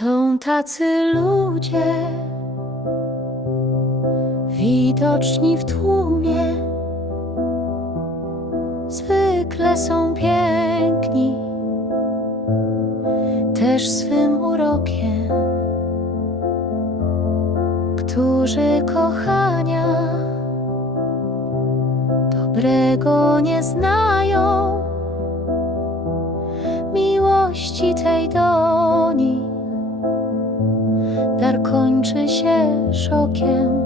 Są tacy ludzie, widoczni w tłumie, zwykle są piękni, też swym urokiem, którzy kochania dobrego nie znają, miłości tej do kończy się szokiem.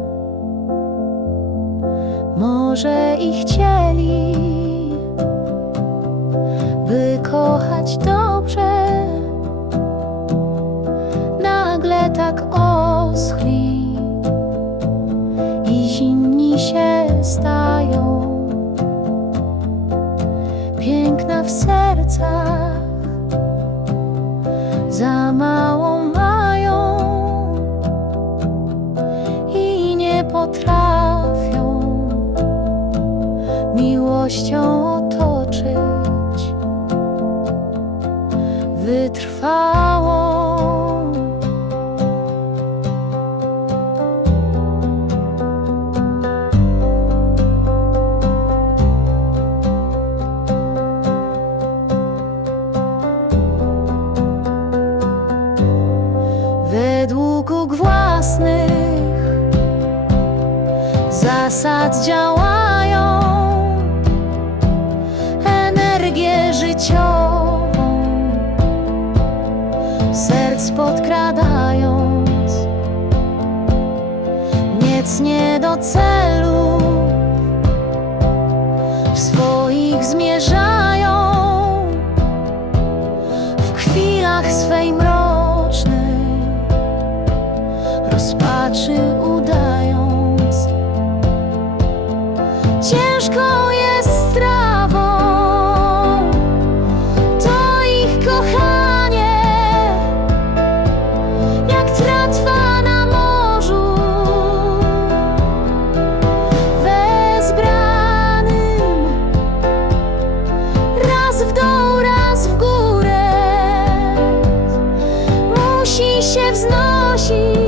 Może i chcieli, by kochać dobrze, nagle tak oschli i zimni się stają. Piękna w sercach, za małą miłością otoczyć wytrwałą. według własnych zasad działają, do celu swoich zmierzają w chwilach swej mrocznej rozpaczy udając. Ciężką się wznosić